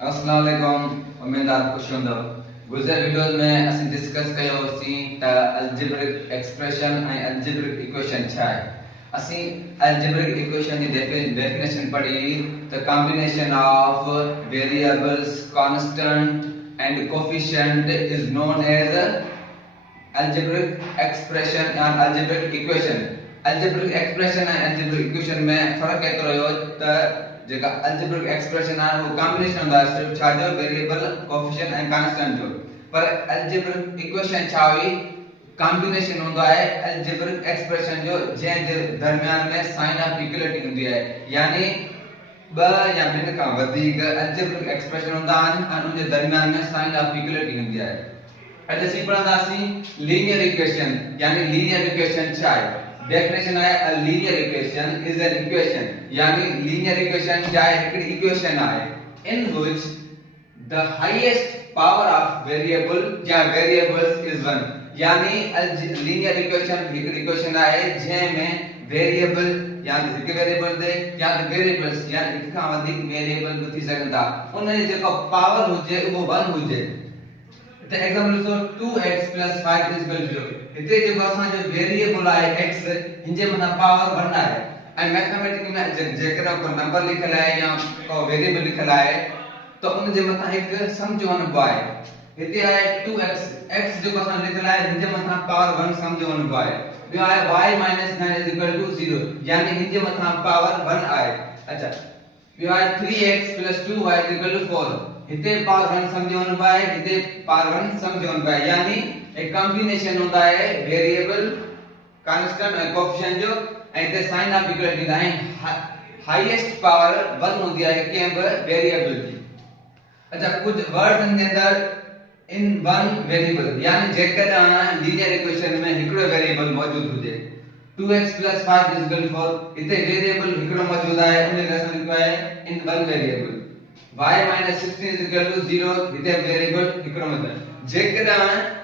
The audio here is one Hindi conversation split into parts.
अस्सलाम वालेकुम। उम्मीद आप खुश होंदो। गुज़र वीडियोस में असीं डिस्कस कयोसीं त अलजेब्रिक एक्सप्रेशन ऐं अलजेब्रिक इक्वेशन छा आहे। असीं अलजेब्रिक इक्वेशन जी डेफिनेशन पढ़ी त combination of variables constant and coefficient is known as algebraic expression या अलजेब्रिक इक्वेशन। अलजेब्रिक एक्सप्रेशन ऐं अलजेब्रिक इक्वेशन में फर्क एतिरो हो त जेका अलजेब्रिक एक्सप्रेशन आहे वो कॉम्बिनेशन हूंदा आहे सिर्फ छा जो वेरिएबल कोफिशिएंट ऐं कांस्टेंट जो। पर अलजेब्रिक इक्वेशन छा हुई कॉम्बिनेशन हूंदो आहे अलजेब्रिक एक्सप्रेशन जो जंहिं जे दरमियान में साइन ऑफ इक्वलिटी हूंदी आहे, यानी ब या ॿिनि खां वधीक अलजेब्रिक एक्सप्रेशन हूंदा आहिनि ऐं उन जे दरमियान में साइन ऑफ इक्वलिटी हूंदी आहे। अॼु असीं पढ़ंदासीं लीनियर इक्वेशन, यानी लीनियर इक्वेशन छा आहे। डेफिनेशन है a linear equation is an equation, यानी linear equation क्या है, एक इक्वेशन है in which the highest power of variable या variables is 1, यानी linear equation एक इक्वेशन है जंहिंमें वेरिएबल या हिकु वेरिएबल दे या वेरिएबल्स या हिकु खां वधीक वेरिएबल थी सघनि था, उन जी जेको पावर हुजे उहो 1 हुजे। त एग्जांपल ॾिसो 2x 5 0। इते जेको असां जो वेरिएबल आहे x हिनजे मथा पावर 1 आहे ऐं मैथमेटिक्स में जेकॾहिं को नंबर लिखल आहे या को वेरिएबल लिखल आहे त उन जे मथा हिकु सम जो वञिबो आहे। हिते आहे 2x, x जेको असां लिखल आहे हिनजे मथा पावर 1 सम जो वञिबो आहे। ॿियो आहे y - 9 0, यानी हिनजे मथा पावर 1 आहे। अच्छा, ॿियो आहे 3x 2y 4, हिते पावर 1 सम जो वञिबो आहे, हिते पावर 1 सम जो वञिबो आहे, यानी एक कॉम्बिनेशन होता है वेरिएबल कांस्टेंट और कोफिशिएंट जो ऐं हिते साइन ऑफ इक्वलिटी दा है हाईएस्ट पावर 1 होती है कंहिं वेरिएबल की। अच्छा, कुछ वर्ड्स के अंदर इन वन वेरिएबल, यानी जेकॾहिं लीनियर इक्वेशन में हिकड़ो वेरिएबल मौजूद हुजे 2x 5 4, हिते वेरिएबल हिकड़ो मौजूद है, उन खे असां लिखियो आहे इन वन वेरिएबल। y - 16 0, हिते वेरिएबल हिकड़ो मौजूद। जेकॾहिं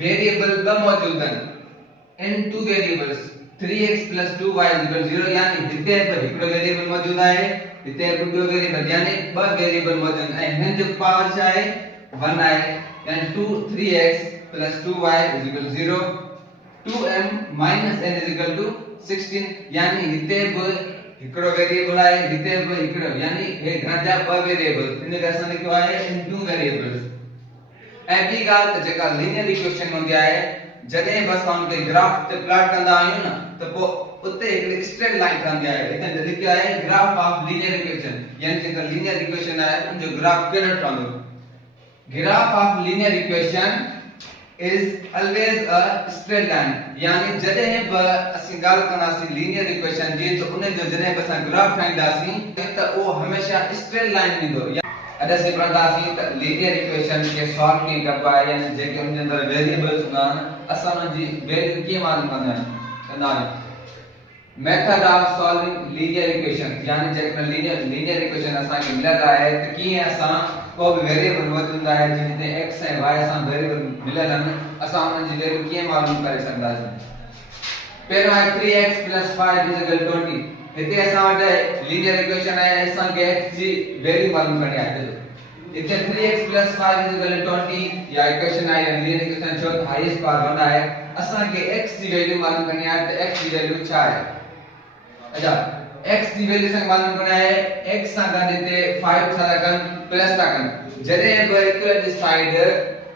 वेरिएबल ब मौजूद हैं इन टू वेरिएबल्स 3x 2y 0, यानी हिते पर हिकड़ो वेरिएबल मौजूद है, हिते पर ॿियो वेरिएबल, यानी ब वेरिएबल मौजूद ऐं हिन जो पावर छा आहे 1 आहे, यानी 3x 2y 0, 2m - n 16, यानी हिते ब हिकड़ो वेरिएबल आहे, हिते ब हिकड़ो, यानी हे घणा ब वेरिएबल, इन खे असां लिखियो आहे इन टू वेरिएबल्स। ऐं ॿी ॻाल्हि त जेका लीनियर इक्वेशन हूंदी आहे जॾहिं बि असां उनखे ग्राफ ते प्लॉट कंदा आहियूं न त पोइ उते हिकिड़ी स्ट्रेट लाइन ठहंदी आहे। हिते लिखियो आहे ग्राफ ऑफ लीनियर इक्वेशन, यानी जेका लीनियर इक्वेशन आहे उन जो ग्राफ कहिड़ो ठहंदो। Graph of linear equation is always a straight line, यानी जॾहिं बि असीं ॻाल्हि कंदासीं लीनियर इक्वेशन जी त उन जो जॾहिं बि असां ग्राफ ठाहींदासीं त उहो हमेशा स्ट्रेट लाइन ॾींदो। अॼु असीं पढ़ंदासीं त लीनियर इक्वेशन खे सॉल्व कीअं कबो आहे, यानी जेके उन जे अंदर वेरिएबल्स हूंदा आहिनि असां उन जी वैल्यू कीअं मालूम कंदा आहियूं। Method of solving linear equation, यानी जेकॾहिं लीनियर इक्वेशन असांखे मिलियल आहे त कीअं असां को बि वेरिएबल मौजूद आहे जिते x ऐं y असां वेरिएबल मिलियल आहिनि, असां उन जी वैल्यू कीअं मालूम करे सघंदासीं। पहिरियों आहे 3x 5 20, हिते असां वटि लीनियर इक्वेशन आहे, असांखे x जी वैल्यू मालूम करणी आहे। इथे 3x 5 20 या इक्वेशन आहे, या लीनियर इक्वेशन छो त हाईएस्ट पावर 1 आहे, असांखे x जी वैल्यू मालूम करणी आहे त x जी वैल्यू छा आहे। अच्छा, x जी वैल्यू असांखे मालूम करणी आहे, x सां गॾु हिते 5 छा था कनि प्लस था कनि। जॾहिं बि इक्वल जी साइड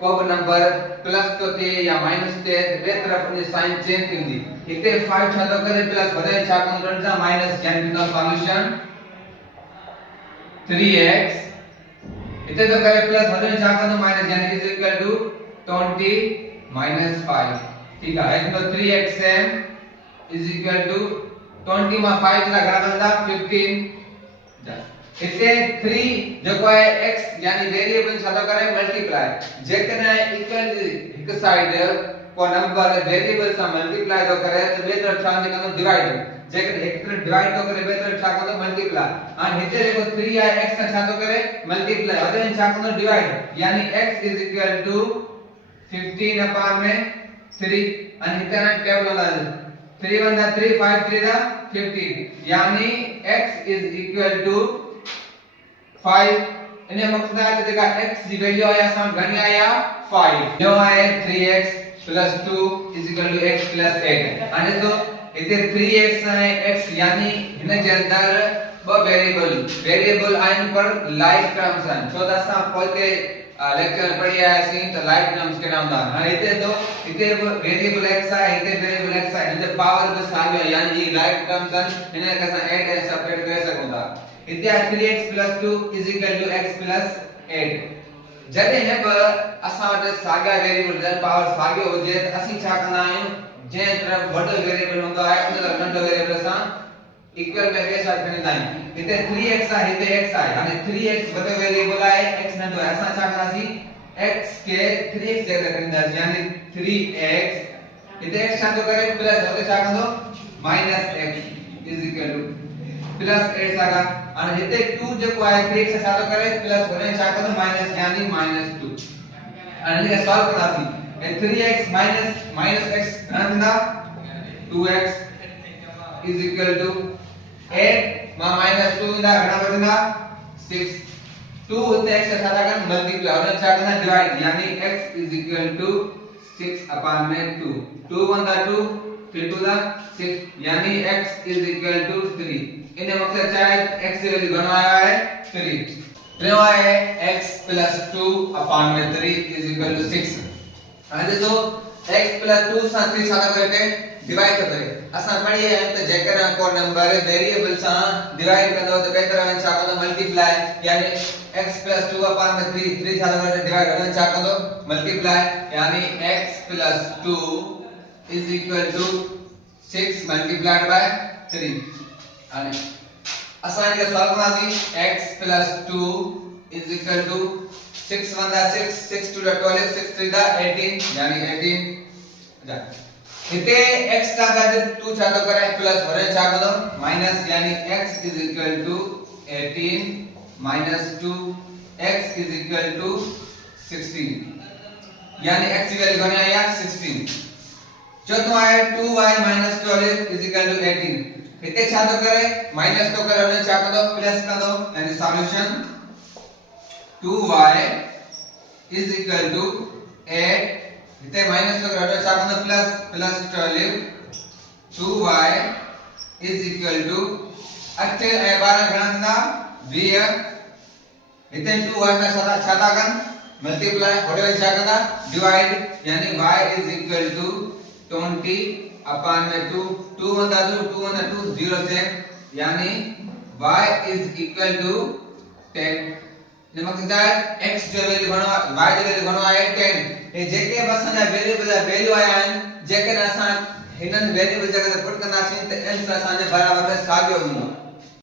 को बि नंबर प्लस तो थिए या माइनस थिए ॿिए तरफ़ उन जी साइन चेंज थींदी। हिते 5 छा थो करे प्लस, वॾे छा कंदो था माइनस, यानी द सॉल्यूशन 3x, हिते तो करे प्लस, वॾे छा कंदो माइनस, यानी इज इक्वल टू 20 - 5। ठीक है, एक तो 3xm इज इक्वल टू 20 में 5 ला घणा बनदा 15। इते 3 जेको है x यानी वेरिएबल छा थो करे मल्टीप्लाई। जेकॾहिं इक्वल हिक साइड को नंबर वेरिएबल सां मल्टीप्लाई थो करे त ॿिए तरफ़ छा कंदो डिवाइड। जेकॾहिं हिक तरफ़ डिवाइड थो करे ॿिए तरफ़ छा कंदो मल्टीप्लाई। हाणे हिते जेको 3 आहे x सां छा थो करे मल्टीप्लाई, वॾे छा कंदो डिवाइड, यानी x is equal to 15 upon में 3। અને हिते टेबल हलायो 3 1 दा 3 5 3 दा 15, यानी x is equal to 5 इन मक़सद है जेका x जी वैल्यू आया असां घणी आया 5 जो आहे 3x 2 x 8 हाणे तो इते 3x ऐं x यानी हिन जे अंदर ब वेरिएबल आइन पर लाइक टर्म्स आहिनि छो त असां पोइते लेक्चर पढ़ी आयासीं त लाइक टर्म्स केड़ा हूंदा हाणे हिते वेरिएबल x आहे हिते वेरिएबल x आहे हिते पावर बि साॻियो आहे यानी ही लाइक टर्म्स आहिनि हिन खे असां ऐड ऐं सबट्रैक्ट करे सघूं था हिते आहे 3x 2 x 8 जॾहिं हे ब असां वटि साॻिया वेरिएबल जन पावर साॻियो हुजे त असीं छा कंदा आहियूं जंहिं तरफ़ वॾो वेरिएबल हूंदो आहे उन तरफ़ नंढो वेरिएबल असां इक्वल में के साथ खणींदा आहियूं हिते 3x आहे हिते x आहे हाणे 3x वॾो वेरिएबल आहे x नंढो आहे असां छा कंदासीं x के 3x जगह खणींदासीं यानी 3x हिते x छा थो करे प्लस हुते छा कंदो -x प्लस 8 सागा हाणे हिते 2 जेको आहे 3x छा थो करे प्लस वने छा कंदो माइनस यानी -2 हाणे इहे सॉल्व कंदासीं 3x -x घणा थींदा 2x 8 मां -2 ईंदा घणा बचंदा 6 2 हिते x छा था कनि मल्टीप्लाई और छा कंदा डिवाइड यानी x 6 अपॉन में 2 2 1 2 3 2 6 यानी x 3 इन मकसद छा है x की वैल्यू घणो आया है 3 टियों है x 2 अपॉन में 3 6 हाणे तो x 2 सां 3 छा करे डिवाइड करे असां पढ़ी है त जेकर को नंबर वेरिएबल सां डिवाइड कंदो त कई तरह छा कंदो मल्टीप्लाई यानी x 2 अपॉन में 3 छा करे डिवाइड करे छा कंदो मल्टीप्लाई यानी x 2 6 मल्टीप्लाइड बाय 3 અને અસાન કે સોલ્વ કરવાસી x 2 6 1 6 6 2 12 6 3 18 यानी 18 जा इते x ता का 2 छा तो करे प्लस होरे छा करो माइनस यानी x 18 2 x 16 यानी x की वैल्यू घणी आया 16 चौथो है 2y 12 18 इते छा तो करे माइनस तो करे और छा करो प्लस कर दो यानी सॉल्यूशन 2y 8 इते माइनस तो करे और छा करो प्लस 12 2y 8 ए 12 घणा थींदा 20 इते 2y का छा था कन मल्टीप्लाई और छा कंदा डिवाइड यानी y 20 अपॉन में 2 2 1 2 0 से यानी y is equal to 10 ने मकसद है x जो वैल्यू बनो y जो वैल्यू बनो है 10 ए जेके बस ना वेरिएबल वैल्यू आया है जेके असा हिनन वेरिएबल जगह पुट कंदासीं त n असा जे बराबर में सागियो हूंदो